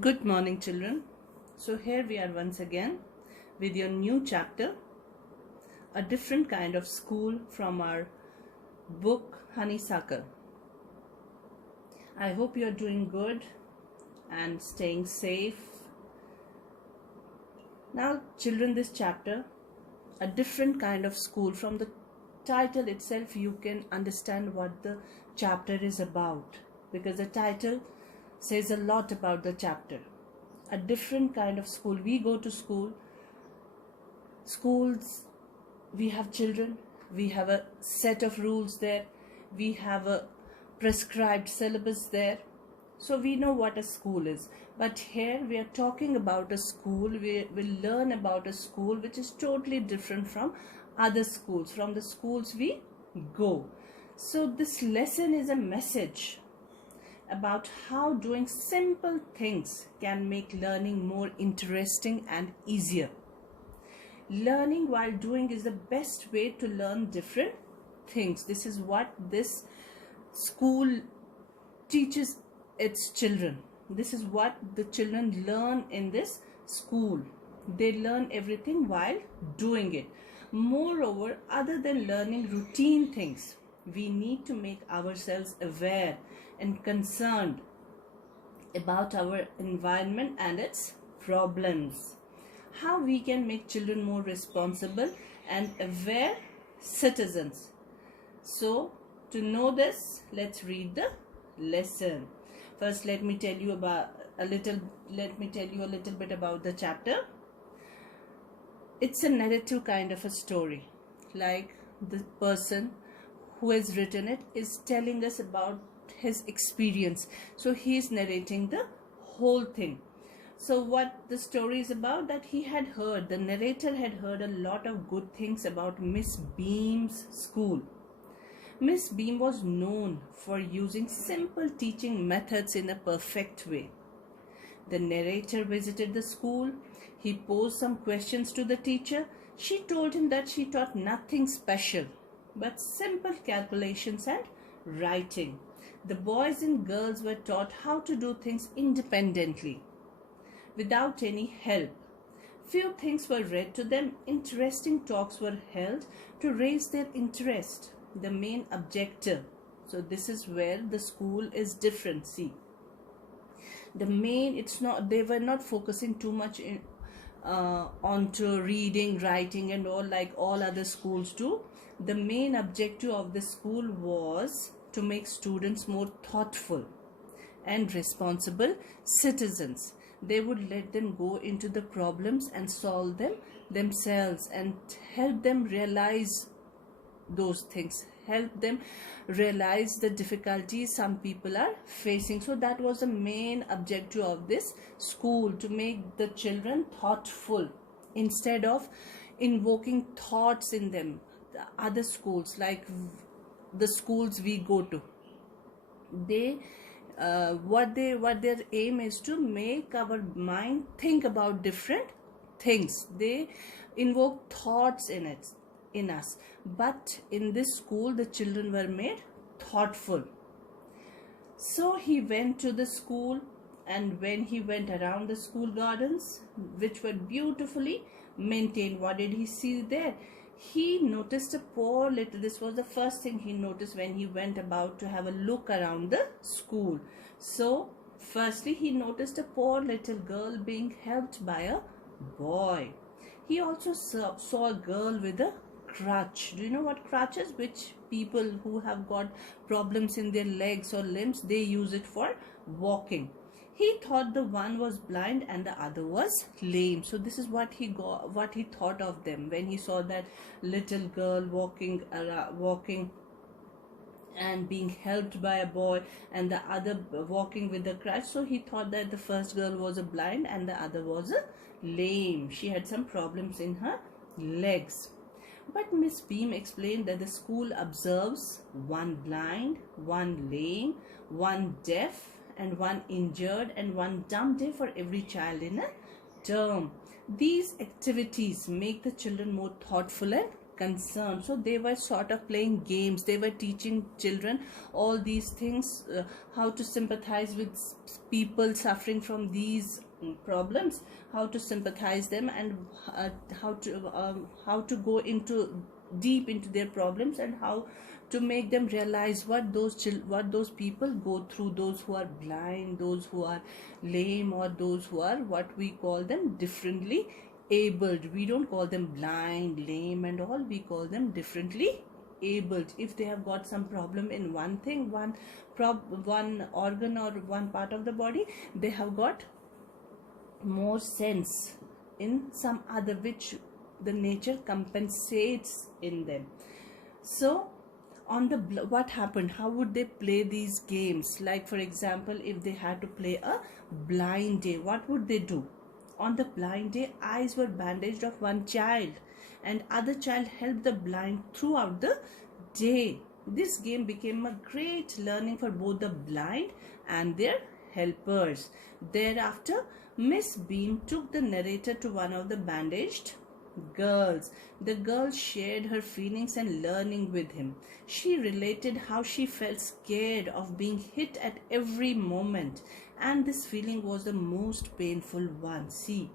Good morning, children. So, here we are once again with your new chapter, a different kind of school from our book Honeysuckle. I hope you are doing good and staying safe. Now, children, this chapter, a different kind of school. From the title itself, you can understand what the chapter is about, because the title says a lot about the chapter. A different kind of school. We go to schools, we have children, we have a set of rules there, we have a prescribed syllabus there, so we know what a school is. But here we are talking about a school, we will learn about a school which is totally different from other schools, from the schools we go. So this lesson is a message about how doing simple things can make learning more interesting and easier. Learning while doing is the best way to learn different things. This is what this school teaches its children. This is what the children learn in this school. They learn everything while doing it. Moreover, other than learning routine things, we need to make ourselves aware and concerned about our environment and its problems. How we can make children more responsible and aware citizens. So, to know this, let's read the lesson. First, let me tell you a little bit about the chapter. It's a narrative kind of a story, like the person who has written it is telling us about his experience. So he is narrating the whole thing. So what the story is about, that the narrator had heard a lot of good things about Miss Beam's school. Miss Beam was known for using simple teaching methods in a perfect way. The narrator visited the school. He posed some questions to the teacher. She told him that she taught nothing special, but simple calculations and writing. The boys and girls were taught how to do things independently, without any help. Few things were read to them. Interesting talks were held to raise their interest. The main objective. So this is where the school is different. See, they were not focusing too much onto reading, writing and all like all other schools do. The main objective of the school was to make students more thoughtful and responsible citizens. They would let them go into the problems and solve them themselves and help them realize those things, help them realize the difficulties some people are facing. So that was the main objective of this school, to make the children thoughtful instead of invoking thoughts in them. The other schools, like the schools we go to, they what their aim is to make our mind think about different things. They invoke thoughts in us, but in this school the children were made thoughtful. So he went to the school, and when he went around the school gardens, which were beautifully maintained, what did he see there? He noticed a poor little, this was the first thing he noticed when he went about to have a look around the school. So firstly he noticed a poor little girl being helped by a boy. He also saw a girl with a crutch. Do you know what crutch is? Which people who have got problems in their legs or limbs, they use it for walking. He thought the one was blind and the other was lame. So this is what he thought of them when he saw that little girl walking and being helped by a boy, and the other walking with a crutch. So he thought that the first girl was a blind and the other was a lame. She had some problems in her legs. But Miss Beam explained that the school observes one blind, one lame, one deaf, and one injured and one dumb day for every child in a term. These activities make the children more thoughtful and concerned. So they were sort of playing games. They were teaching children all these things, how to sympathize with people suffering from these problems, how to sympathize them, and how to go into deep into their problems, and how to make them realize what those people go through, those who are blind, those who are lame, or those who are what we call them differently abled. We don't call them blind, lame and all, we call them differently abled. If they have got some problem in one thing, one organ or one part of the body, they have got more sense in some other, which the nature compensates in them. So on the what happened, how would they play these games? Like, for example, if they had to play a blind day, what would they do? On the blind day, eyes were bandaged of one child, and other child helped the blind throughout the day. This game became a great learning for both the blind and their helpers. Thereafter, Miss Beam took the narrator to one of the bandaged girls. The girl shared her feelings and learning with him. She related how she felt scared of being hit at every moment, and this feeling was the most painful one. See,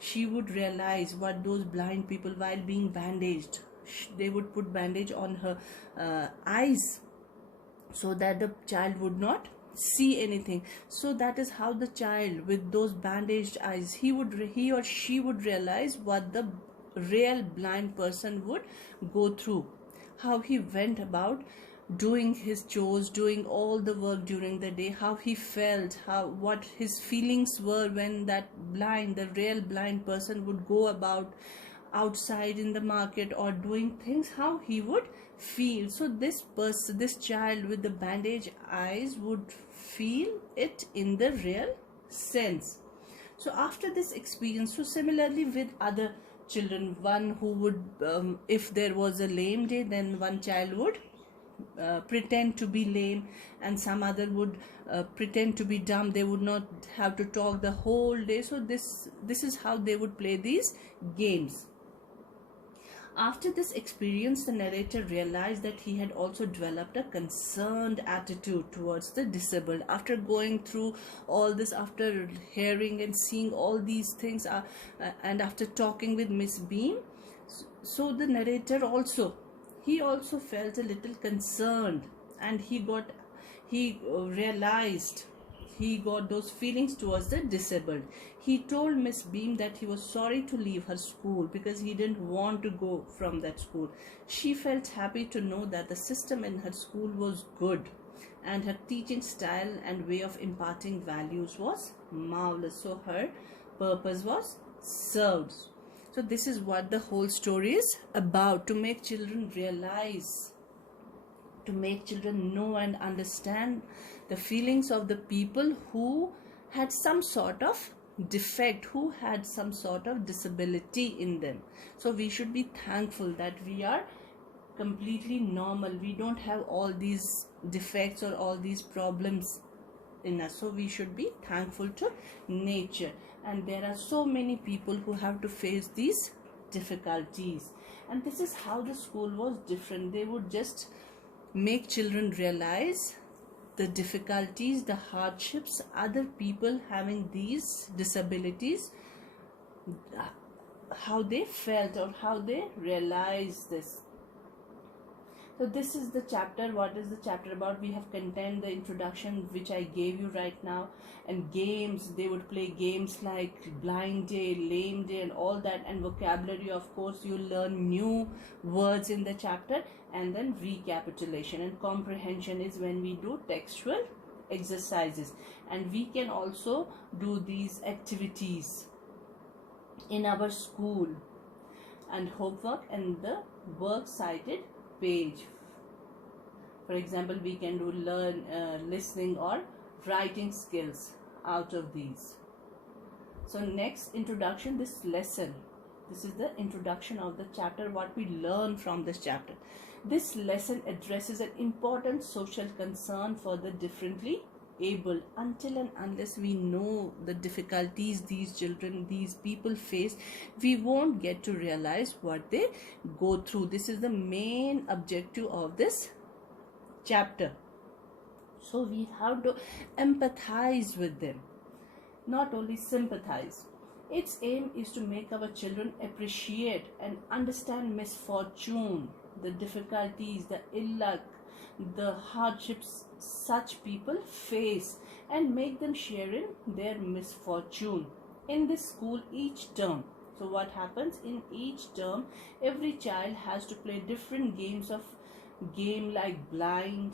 she would realize what those blind people, while being bandaged, they would put bandage on her eyes so that the child would not see anything. So that is how the child with those bandaged eyes, he or she would realize what the real blind person would go through, how he went about doing his chores, doing all the work during the day, how he felt, what his feelings were when the real blind person would go about outside in the market or doing things, how he would feel. So this child with the bandaged eyes would feel it in the real sense. So after this experience, so similarly with other children, one who would if there was a lame day, then one child would pretend to be lame, and some other would pretend to be dumb. They would not have to talk the whole day. So this is how they would play these games. After this experience, the narrator realized that he had also developed a concerned attitude towards the disabled. After going through all this, after hearing and seeing all these things, and after talking with Miss Beam, so the narrator also felt a little concerned, and he realized he got those feelings towards the disabled. He told Miss Beam that he was sorry to leave her school because he didn't want to go from that school. She felt happy to know that the system in her school was good, and her teaching style and way of imparting values was marvelous. So her purpose was served. So this is what the whole story is about, to make children realize, to make children know and understand the feelings of the people who had some sort of defect, who had some sort of disability in them. So we should be thankful that we are completely normal. We don't have all these defects or all these problems in us. So we should be thankful to nature. And there are so many people who have to face these difficulties. And this is how the school was different. They would just make children realize the difficulties, the hardships, other people having these disabilities, how they felt or how they realized this. So this is the chapter. What is the chapter about? We have contained the introduction which I gave you right now, and games. They would play games like blind day, lame day, and all that, and vocabulary. Of course, you learn new words in the chapter, and then recapitulation and comprehension is when we do textual exercises. And we can also do these activities in our school, and homework and the work cited page. For example, we can do listening or writing skills out of these. So next, introduction, this lesson. This is the introduction of the chapter, what we learn from this chapter. This lesson addresses an important social concern for the differently able, until and unless we know the difficulties these children, these people face, we won't get to realize what they go through. This is the main objective of this chapter. So we have to empathize with them, not only sympathize. Its aim is to make our children appreciate and understand misfortune, the difficulties, the ill luck, the hardships such people face, and make them share in their misfortune. In this school, each term, so what happens in each term, every child has to play different games of game like blind,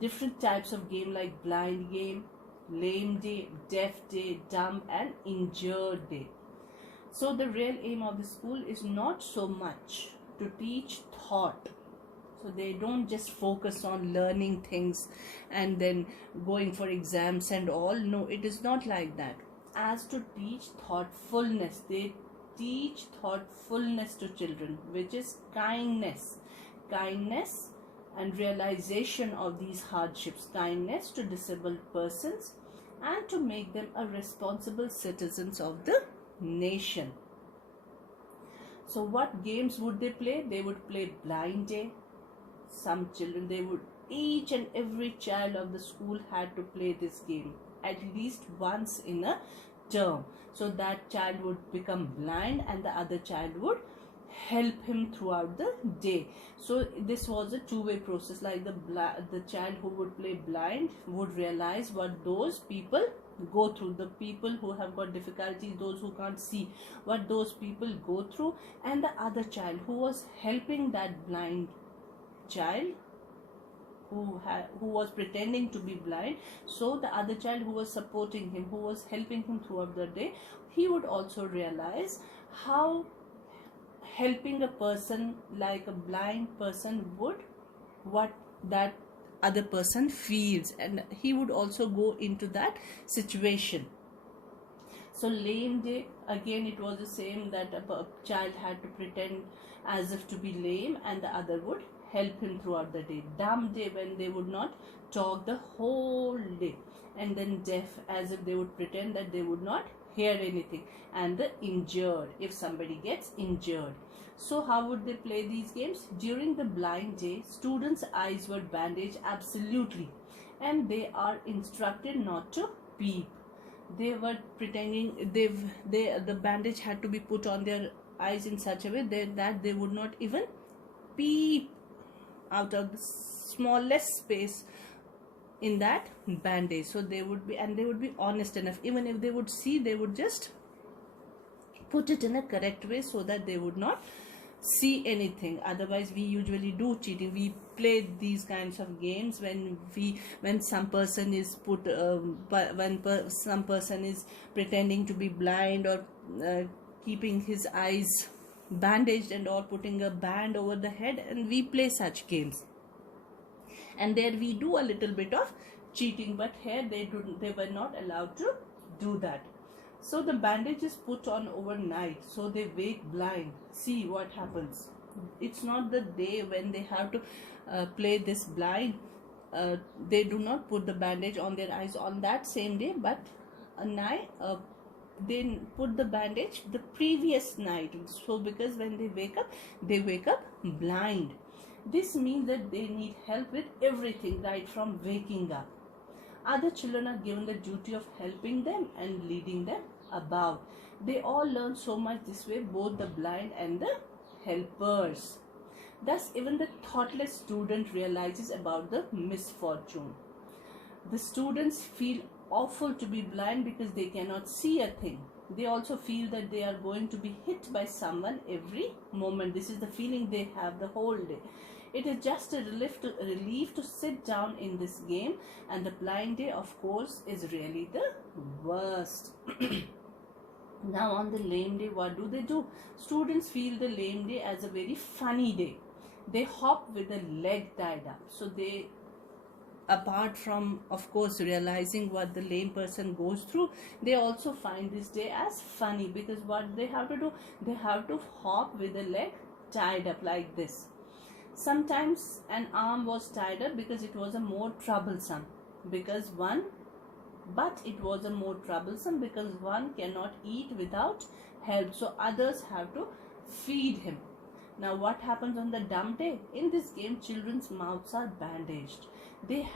different types of game like blind game, lame day, deaf day, dumb and injured day. So the real aim of the school is not so much to teach thought. So they don't just focus on learning things and then going for exams and all. No, it is not like that. As to teach thoughtfulness, they teach thoughtfulness to children, which is kindness. Kindness and realization of these hardships, kindness to disabled persons, and to make them a responsible citizens of the nation. So what games would they play? They would play blind day. Some children, each and every child of the school had to play this game at least once in a term. So that child would become blind and the other child would help him throughout the day. So this was a two-way process, like the child who would play blind would realize what those people go through, the people who have got difficulties, those who can't see, what those people go through, and the other child who was helping that blind child who was pretending to be blind, so the other child who was supporting him, who was helping him throughout the day, he would also realize how helping a person like a blind person would, what that other person feels, and he would also go into that situation. So lame day, again it was the same, that a child had to pretend as if to be lame and the other would help him throughout the day. Dumb day, when they would not talk the whole day. And then deaf, as if they would pretend that they would not hear anything. And the injured, if somebody gets injured. So how would they play these games? During the blind day, students' eyes were bandaged absolutely, and they are instructed not to peep. They were pretending, the bandage had to be put on their eyes in such a way that they would not even peep out of the smallest space in that bandage. So they would be honest enough. Even if they would see, they would just put it in a correct way so that they would not see anything. Otherwise, we usually do cheating. We play these kinds of games when some person is some person is pretending to be blind, or keeping his eyes bandaged and or putting a band over the head, and we play such games, and there we do a little bit of cheating. But here they were not allowed to do that. So the bandage is put on overnight, so they wake blind. See what happens. It's not the day when they have to play this blind. They do not put the bandage on their eyes on that same day, but they put the bandage the previous night. So because when they wake up blind. This means that they need help with everything, right from waking up. Other children are given the duty of helping them and leading them about. They all learn so much this way, both the blind and the helpers. Thus, even the thoughtless student realizes about the misfortune. The students feel awful to be blind because they cannot see a thing. They also feel that they are going to be hit by someone every moment. This is the feeling they have the whole day. It is just a relief to sit down in this game, and the blind day, of course, is really the worst. Now on the lame day, what do? Students feel the lame day as a very funny day. They hop with a leg tied up. So they, apart from, of course, realizing what the lame person goes through, they also find this day as funny, because what they have to do, they have to hop with a leg tied up like this. Sometimes an arm was tied up because it was a more troublesome, because one but it was a more troublesome because one cannot eat without help, so others have to feed him. Now what happens on the dumb day? In this game, children's mouths are bandaged. They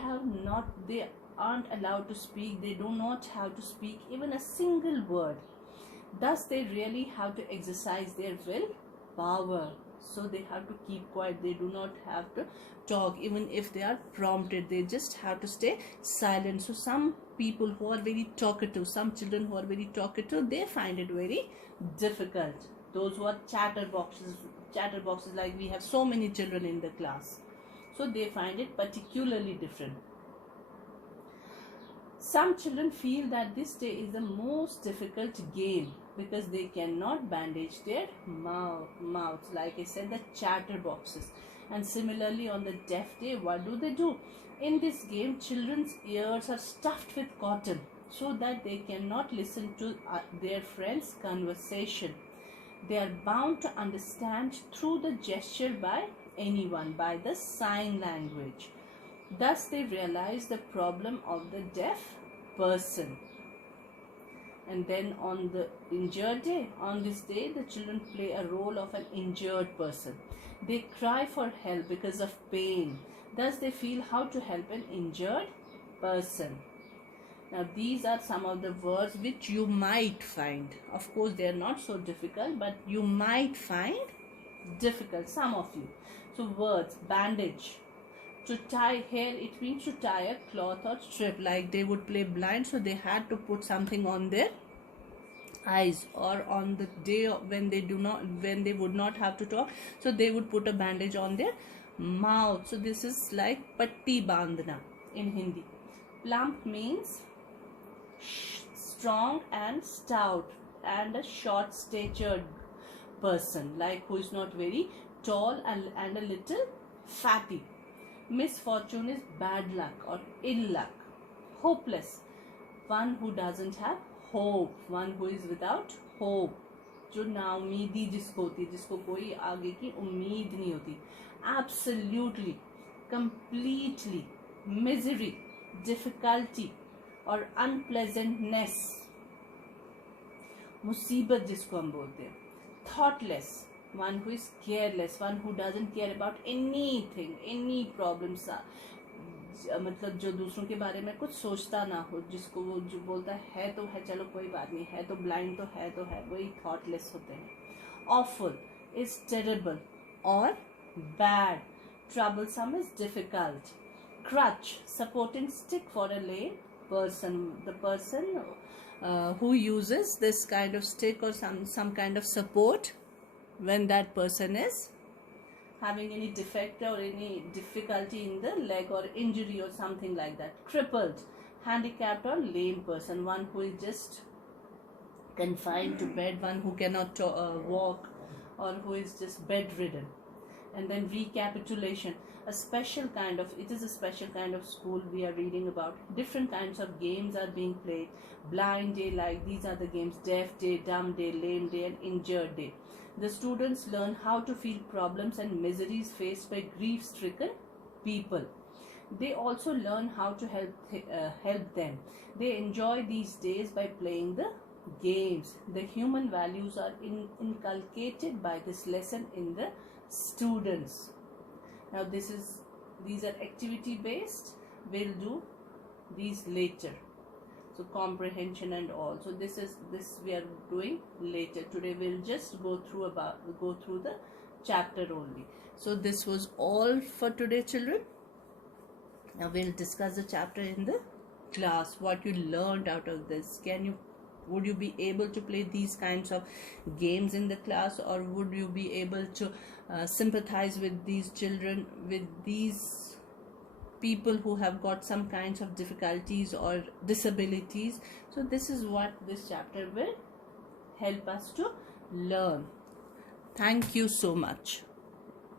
aren't allowed to speak. They do not have to speak even a single word. Thus they really have to exercise their will power. So they have to keep quiet. They do not have to talk even if they are prompted. They just have to stay silent. So some people who are very talkative, some children who are very talkative, they find it very difficult. Those who are chatterboxes, like we have so many children in the class, so they find it particularly different. Some children feel that this day is the most difficult game because they cannot bandage their mouths, like I said, the chatterboxes. And similarly on the deaf day, what do? In this game, children's ears are stuffed with cotton so that they cannot listen to their friends' conversation. They are bound to understand through the gesture by anyone, by the sign language. Thus they realize the problem of the deaf person. And then on the injured day, on this day, the children play a role of an injured person. They cry for help because of pain. Thus they feel how to help an injured person. Now these are some of the words which you might find. Of course they are not so difficult, but you might find difficult, some of you. So words: bandage. To tie hair, it means to tie a cloth or strip. Like they would play blind, so they had to put something on their eyes, or on the day when they would not have to talk, so they would put a bandage on their mouth. So this is like patti bandhna in Hindi. Plump means strong and stout, and a short statured person, like who is not very tall and a little fatty. Misfortune is bad luck or ill luck. Hopeless, one who doesn't have hope, one who is without hope. जो नाउमीदी जिसको होती है, जिसको कोई आगे की उम्मीद नहीं होती. Absolutely, completely, misery, difficulty और unpleasantness, मुसीबत जिसको हम बोलते हैं. Thoughtless, one who is careless, one who doesn't care about anything, any problems. मतलब जो दूसरों के बारे में कुछ सोचता ना हो, जिसको वो जो बोलता है तो है, चलो कोई बात नहीं, है तो ब्लाइंड तो है, वही थॉटलेस होते हैं. Awful is terrible or bad. Troublesome is difficult. Crutch, supporting stick for a lame person. The person who uses this kind of stick or some kind of support when that person is having any defect or any difficulty in the leg or injury or something like that. Crippled, handicapped or lame person, one who is just confined to bed, one who cannot walk, or who is just bedridden. And then recapitulation, it is a special kind of school we are reading about. Different kinds of games are being played. Blind day, like these are the games: deaf day, dumb day, lame day and injured day. The students learn how to feel problems and miseries faced by grief-stricken people. They also learn how to help them. They enjoy these days by playing the games. The human values are inculcated by this lesson in the students. Now these are activity based. We'll do these later. So comprehension and all. So this we are doing later. Today we'll just go through the chapter only. So this was all for today, children. Now we'll discuss the chapter in the class. What you learned out of this. Would you be able to play these kinds of games in the class, or would you be able to sympathize with these children, with these people who have got some kinds of difficulties or disabilities? So this is what this chapter will help us to learn. Thank you so much.